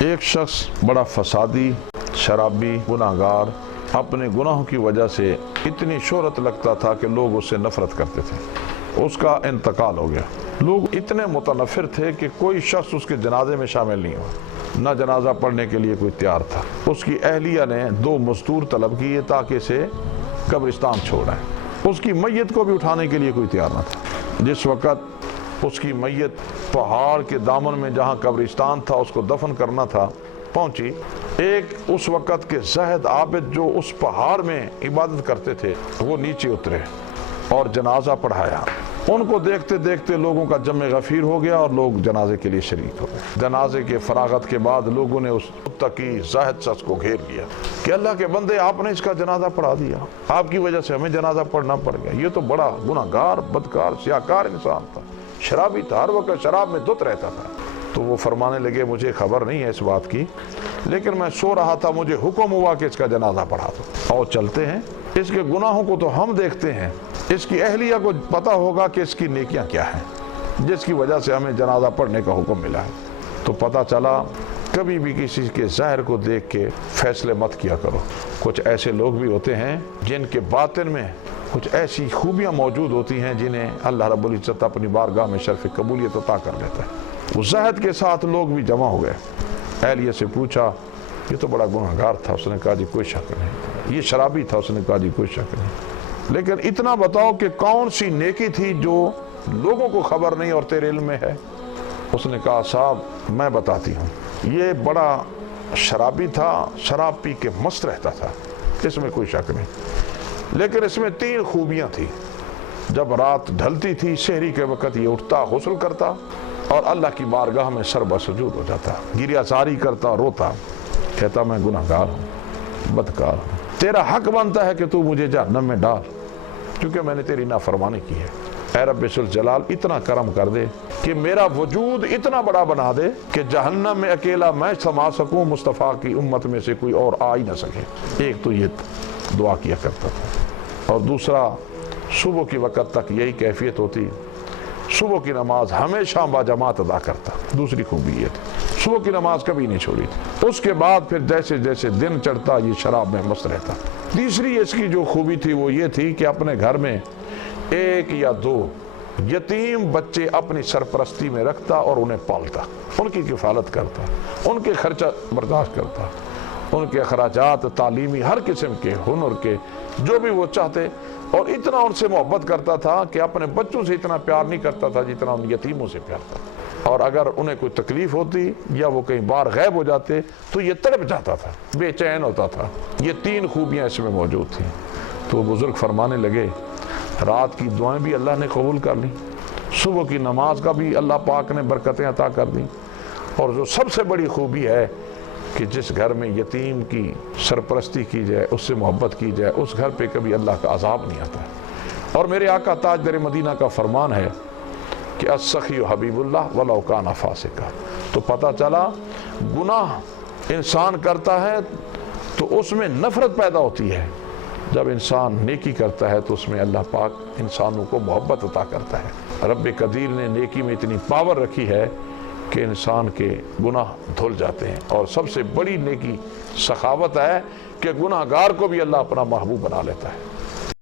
ایک شخص بڑا فسادی، شرابی، گناہگار، اپنے گناہوں کی وجہ سے اتنی شہرت لگتا تھا کہ لوگ اس سے نفرت کرتے تھے۔ اس کا انتقال ہو گیا۔ لوگ اتنے متنفر تھے کہ کوئی شخص اس کے جنازے میں شامل نہیں ہوا، نہ جنازہ پڑھنے کے لیے کوئی تیار تھا۔ اس کی اہلیہ نے 2 مزدور طلب کیے تاکہ اسے قبرستان چھوڑیں۔ اس کی میت کو بھی اٹھانے کے لیے کوئی تیار نہ تھا۔ جس وقت اس کی میت پہاڑ کے دامن میں جہاں قبرستان تھا اس کو دفن کرنا تھا پہنچی، ایک اس وقت کے زاہد عابد جو اس پہاڑ میں عبادت کرتے تھے وہ نیچے اترے اور جنازہ پڑھایا۔ ان کو دیکھتے دیکھتے لوگوں کا جمع غفیر ہو گیا اور لوگ جنازے کے لیے شریک ہو گئے۔ جنازے کے فراغت کے بعد لوگوں نے اس متقی زاہد شخص کو گھیر لیا کہ اللہ کے بندے، آپ نے اس کا جنازہ پڑھا دیا، آپ کی وجہ سے ہمیں جنازہ پڑھنا پڑ گیا۔ یہ تو بڑا گناہگار، بدکار، سیاہکار انسان تھا، شرابی تھا، ہر وقت شراب میں دھت رہتا تھا۔ تو وہ فرمانے لگے، مجھے خبر نہیں ہے اس بات کی، لیکن میں سو رہا تھا، مجھے حکم ہوا کہ اس کا جنازہ پڑھا دو۔ اور چلتے ہیں، اس کے گناہوں کو تو ہم دیکھتے ہیں، اس کی اہلیہ کو پتا ہوگا کہ اس کی نیکیاں کیا ہیں جس کی وجہ سے ہمیں جنازہ پڑھنے کا حکم ملا ہے۔ تو پتا چلا کبھی بھی کسی کے ظاہر کو دیکھ کے فیصلے مت کیا کرو۔ کچھ ایسے لوگ بھی ہوتے ہیں جن کے باطن میں کچھ ایسی خوبیاں موجود ہوتی ہیں جنہیں اللہ رب العزت اپنی بارگاہ میں شرف قبولیت عطا کر لیتا ہے۔ وہ زاہد کے ساتھ لوگ بھی جمع ہو گئے۔ اہلیہ سے پوچھا، یہ تو بڑا گناہگار تھا۔ اس نے کہا جی کوئی شک نہیں۔ یہ شرابی تھا۔ اس نے کہا جی کوئی شک نہیں، لیکن اتنا بتاؤ کہ کون سی نیکی تھی جو لوگوں کو خبر نہیں اور تیرے علم میں ہے؟ اس نے کہا صاحب میں بتاتی ہوں، یہ بڑا شرابی تھا، شراب پی کے مست رہتا تھا، اس میں کوئی شک نہیں، لیکن اس میں 3 خوبیاں تھیں۔ جب رات ڈھلتی تھی سحری کے وقت یہ اٹھتا، غسل کرتا اور اللہ کی بارگاہ میں سر بسجود ہو جاتا، گریہ زاری کرتا، روتا، کہتا میں گناہگار ہوں، بدکار ہوں، تیرا حق بنتا ہے کہ تو مجھے جہنم میں ڈال کیونکہ میں نے تیری نافرمانی کی ہے۔ اے رب ذوالجلال اتنا کرم کر دے کہ میرا وجود اتنا بڑا بنا دے کہ جہنم میں اکیلا میں سما سکوں، مصطفیٰ کی امت میں سے کوئی اور آ ہی نہ سکے۔ ایک تو یہ دعا کیا کرتا تھا، اور دوسرا صبح کی وقت تک یہی کیفیت ہوتی، صبح کی نماز ہمیشہ باجماعت ادا کرتا۔ دوسری خوبی یہ تھی، صبح کی نماز کبھی نہیں چھوڑی تھی۔ اس کے بعد پھر جیسے جیسے دن چڑھتا یہ شراب میں مست رہتا۔ تیسری اس کی جو خوبی تھی وہ یہ تھی کہ اپنے گھر میں 1 یا 2 یتیم بچے اپنی سرپرستی میں رکھتا اور انہیں پالتا، ان کی کفالت کرتا، ان کے خرچہ برداشت کرتا، ان کے اخراجات تعلیمی ہر قسم کے، ہنر کے، جو بھی وہ چاہتے، اور اتنا ان سے محبت کرتا تھا کہ اپنے بچوں سے اتنا پیار نہیں کرتا تھا جتنا ان یتیموں سے پیار تھا۔ اور اگر انہیں کوئی تکلیف ہوتی یا وہ کہیں باہر غائب ہو جاتے تو یہ تڑپ جاتا تھا، بے چین ہوتا تھا۔ یہ 3 خوبیاں اس میں موجود تھیں۔ تو بزرگ فرمانے لگے، رات کی دعائیں بھی اللہ نے قبول کر لیں، صبح کی نماز کا بھی اللہ پاک نے برکتیں عطا کر دیں، اور جو سب سے بڑی خوبی ہے کہ جس گھر میں یتیم کی سرپرستی کی جائے، اس سے محبت کی جائے، اس گھر پہ کبھی اللہ کا عذاب نہیں آتا ہے۔ اور میرے آقا تاجدار مدینہ کا فرمان ہے کہ السخی حبیب اللہ ولو کان فاسقا۔ تو پتہ چلا گناہ انسان کرتا ہے تو اس میں نفرت پیدا ہوتی ہے، جب انسان نیکی کرتا ہے تو اس میں اللہ پاک انسانوں کو محبت عطا کرتا ہے۔ رب قدیر نے نیکی میں اتنی پاور رکھی ہے کہ انسان کے گناہ دھل جاتے ہیں، اور سب سے بڑی نیکی سخاوت ہے کہ گناہگار کو بھی اللہ اپنا محبوب بنا لیتا ہے۔